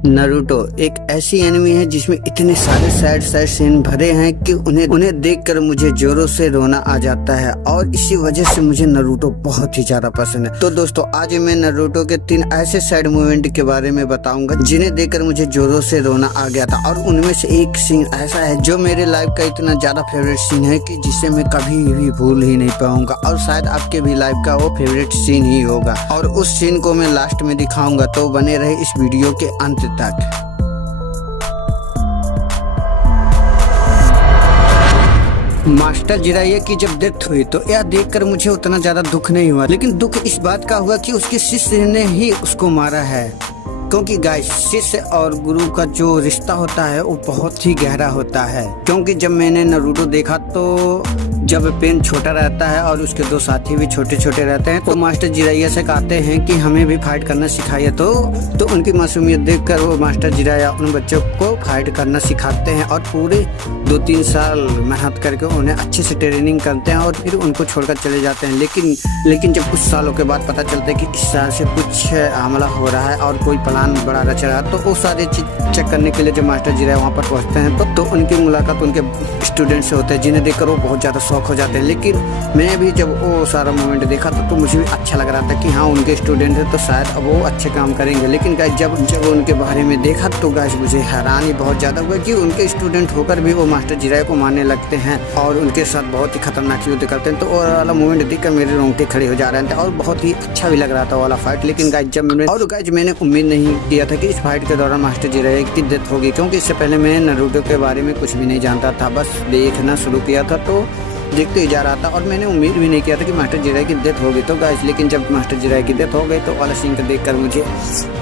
Naruto एक ऐसी enemy है जिसमें इतने सारे सैड सीन भरे हैं कि उन्हें देखकर मुझे जोरों से रोना आ जाता है और इसी वजह से मुझे नारुतो बहुत ही ज्यादा पसंद है। तो दोस्तों आज मैं नारुतो के 3 ऐसे सैड मोमेंट के बारे में बताऊंगा जिन्हें देखकर मुझे जोरों से रोना आ गया था। और उनमें से एक सीन ऐसा है जो मेरे लाइफ का इतना ज्यादा फेवरेट सीन है कि जिसे मैं कभी भी भूल ही नहीं पाऊंगा और शायद आपके भी लाइफ का वो फेवरेट सीन ही होगा। और उस सीन को मैं लास्ट में दिखाऊंगा, तो बने रहे इस वीडियो के अंत तक। मास्टर जिराया की जब डेथ हुई तो यह देखकर मुझे उतना ज्यादा दुख नहीं हुआ, लेकिन दुख इस बात का हुआ कि उसके शिष्य ने ही उसको मारा है। क्योंकि गाइस शिष्य और गुरु का जो रिश्ता होता है वो बहुत ही गहरा होता है। क्योंकि जब मैंने नारुतो देखा तो जब पेन छोटा रहता है और उसके 2 साथी भी छोटे छोटे रहते हैं तो मास्टर जिराया से कहते हैं कि हमें भी फाइट करना सिखाइए। तो उनकी मासूमियत देखकर वो मास्टर जिराया उन बच्चों को फाइट करना सिखाते हैं और पूरे 2-3 साल मेहनत करके उन्हें अच्छे से ट्रेनिंग करते हैं और फिर उनको छोड़कर चले जाते हैं। लेकिन जब कुछ सालों के बाद पता चलता है कि इस साल से कुछ हमला हो रहा है और कोई प्लान बड़ा रच रहा है, तो वो सारे चीज चेक करने के लिए जब मास्टर जिराया वहाँ पर पहुँचते हैं तो उनकी मुलाकात उनके स्टूडेंट से होते हैं जिन्हें देखकर वो बहुत ज़्यादा शौक हो जाते हैं। लेकिन मैं भी जब वो सारा मोमेंट देखा तो मुझे भी अच्छा लग रहा था कि हाँ उनके स्टूडेंट है तो शायद अब वो अच्छे काम करेंगे। लेकिन गाइस जब उनके बारे में देखा तो गाइस मुझे हैरानी बहुत ज़्यादा हुआ कि उनके स्टूडेंट होकर भी वो मास्टर जिराया को मारने लगते हैं और उनके साथ बहुत ही खतरनाक युद्ध करते हैं। तो वो वाला मोमेंट देखकर मेरे रोंगटे खड़े हो जा रहे थे और बहुत ही अच्छा भी लग रहा था वाला फाइट। लेकिन गाइस मैंने उम्मीद नहीं किया था कि इस फाइट के दौरान मास्टर जिराया की डेथ होगी, क्योंकि इससे पहले मैं नारुतो के बारे में कुछ भी नहीं जानता था, बस देखना शुरू किया था तो देखते ही जा रहा था और मैंने उम्मीद भी नहीं किया था कि मास्टर जिराया की डेथ होगी। तो गाइस लेकिन जब मास्टर जिराया की डेथ हो गई तो वाला सीन को देखकर मुझे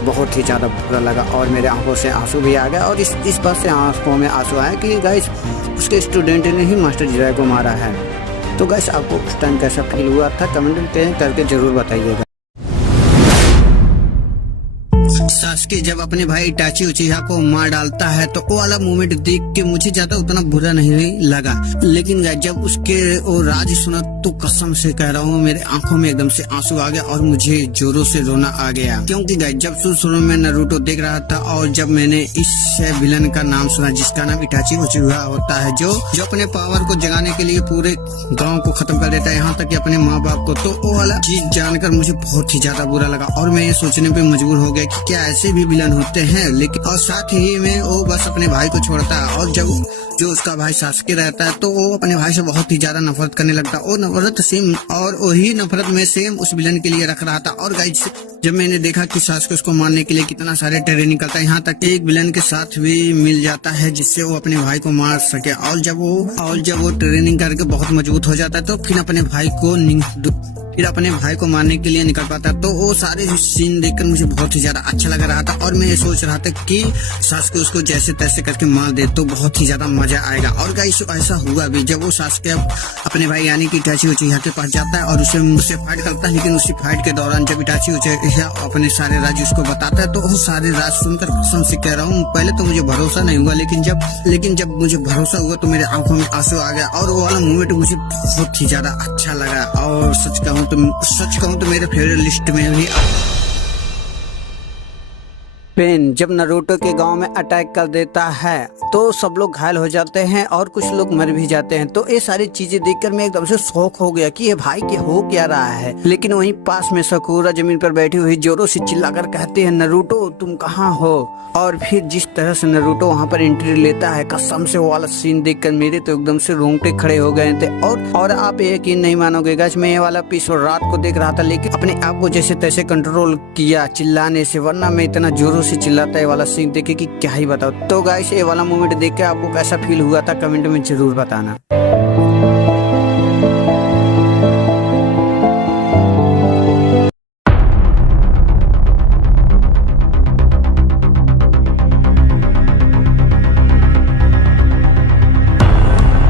बहुत ही ज़्यादा बुरा लगा और मेरे आंखों से आंसू भी आ गया। और इस बात से आंखों में आंसू आए कि गाइस उसके स्टूडेंट ने ही मास्टर जिराया को मारा है। तो गाइस आपको उस टाइम कैसा फील हुआ था कमेंट करके जरूर बताइएगा। सास्के जब अपने भाई इटाची उचिहा को मार डालता है तो वो वाला मोमेंट देख के मुझे ज्यादा उतना बुरा नहीं लगा। लेकिन जब उसके वो राज सुना तो कसम से कह रहा हूँ मेरे आंखों में एकदम से आंसू आ गया और मुझे जोरों से रोना आ गया। क्योंकि जब शुरू में नारुतो देख रहा था और जब मैंने इस विलन का नाम सुना जिसका नाम इटाची उचिहा होता है, जो अपने पावर को जगाने के लिए पूरे गाँव को खत्म कर देता है, यहाँ तक कि अपने माँ बाप को, तो वो वाला चीज जानकर मुझे बहुत ही ज्यादा बुरा लगा और मैं ये सोचने पे मजबूर हो गया कि क्या ऐसे भी विलन होते हैं। लेकिन और साथ ही में वो बस अपने भाई को छोड़ता है और जब जो उसका भाई सास्के रहता है तो वो अपने भाई से बहुत ही ज्यादा नफरत करने लगता है और नफरत सेम और वही नफरत में सेम उस विलन के लिए रख रहा था। और गाइस जब मैंने देखा कि सास्के उसको मारने के लिए कितना सारे ट्रेनिंग करता है, यहाँ तक एक विलन के साथ भी मिल जाता है जिससे वो अपने भाई को मार सके। और जब वो ट्रेनिंग करके बहुत मजबूत हो जाता है तो फिर अपने भाई को मारने के लिए निकल पाता है। तो वो सारे सीन देखकर मुझे बहुत ही ज्यादा अच्छा लग रहा था और मैं ये सोच रहा था कि सास्के उसको जैसे तैसे करके मार दे तो बहुत ही ज्यादा मजा आएगा। और गाइस ऐसा हुआ भी, जब वो सास्के अपने भाई यानी कि इटाची उचिहा के पास जाता है और उससे फाइट करता है। लेकिन उसी फाइट के दौरान जब इटाची उचिहा अपने सारे राज उसको बताता है तो वो सारे राज सुनकर कसम से कह रहा हूँ पहले तो मुझे भरोसा नहीं हुआ, लेकिन जब मुझे भरोसा हुआ तो मेरे आंखों में आंसू आ गया और वो वाला मोमेंट मुझे बहुत ही ज्यादा अच्छा लगा। और सच कहूँ तो मेरे फेवरेट लिस्ट में भी पेन जब नारुतो के गांव में अटैक कर देता है तो सब लोग घायल हो जाते हैं और कुछ लोग मर भी जाते हैं। तो ये सारी चीजें देखकर मैं एकदम से शौक हो गया कि ये भाई के हो क्या रहा है। लेकिन वहीं पास में साकुरा जमीन पर बैठी हुई जोरों से चिल्लाकर कहते हैं नारुतो तुम कहाँ हो। और फिर जिस तरह से नारुतो वहाँ पर एंट्री लेता है कसम से वो वाला सीन देखकर मेरे तो एकदम से रोंगटे खड़े हो गए थे। और आप यकीन नहीं मानोगे गाइस मैं ये वाला एपिसोड रात को देख रहा था, लेकिन अपने आप को जैसे तैसे कंट्रोल किया चिल्लाने से, वरना मैं इतना जोरों से चिल्लाता है वाला सीन देखे कि क्या ही बताओ। तो गाइस ये वाला मोमेंट देख के आपको कैसा फील हुआ था कमेंट में जरूर बताना।